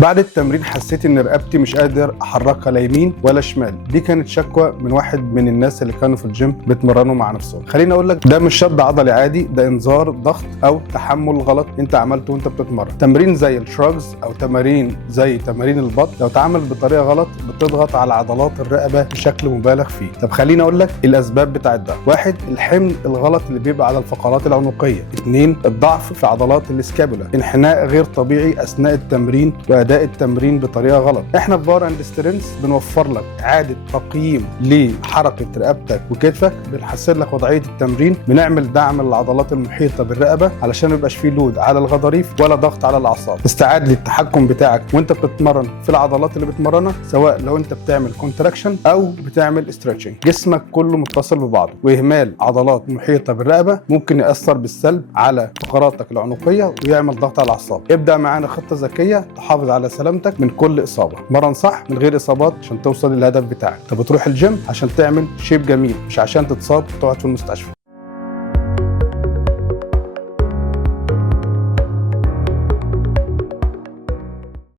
بعد التمرين حسيت ان رقبتي مش قادر احركها لا يمين ولا شمال. دي كانت شكوى من واحد من الناس اللي كانوا في الجيم بيتمرنوا مع نفسهم. خليني اقول لك، ده مش شد عضلي عادي، ده انذار ضغط او تحمل غلط انت عملته وانت بتتمرن. تمرين زي الشراجز او تمارين زي تمارين البطن لو اتعمل بطريقه غلط بتضغط على عضلات الرقبه بشكل مبالغ فيه. طب خليني اقول لك الاسباب بتاعت ده. 1. الحمل الغلط اللي بيبقى على الفقرات العنقيه. 2. الضعف في عضلات الاسكابولا. انحناء غير طبيعي اثناء التمرين واداء التمرين بطريقه غلط. احنا في بار اند سترينث بنوفر لك اعاده تقييم لحركه رقبتك وكتفك، بنحسن لك وضعيه التمرين، بنعمل دعم للعضلات المحيطه بالرقبه علشان ما يبقاش فيه لود على الغضاريف ولا ضغط على الاعصاب. استعاد للتحكم بتاعك وانت بتتمرن في العضلات اللي بتمرنها، سواء لو انت بتعمل كونتراكشن او بتعمل ستريتشنج. جسمك كله متصل ببعضه، واهمال عضلات محيطه بالرقبه ممكن ياثر بالسلب على فقراتك العنقيه ويعمل ضغط على الاعصاب. ابدا معانا خطه ذكيه تحافظ على سلامتك من كل اصابه. مرن صح من غير اصابات عشان توصل للهدف بتاعك. انت بتروح الجيم عشان تعمل شيب جميل، مش عشان تتصاب وتقعد في المستشفى.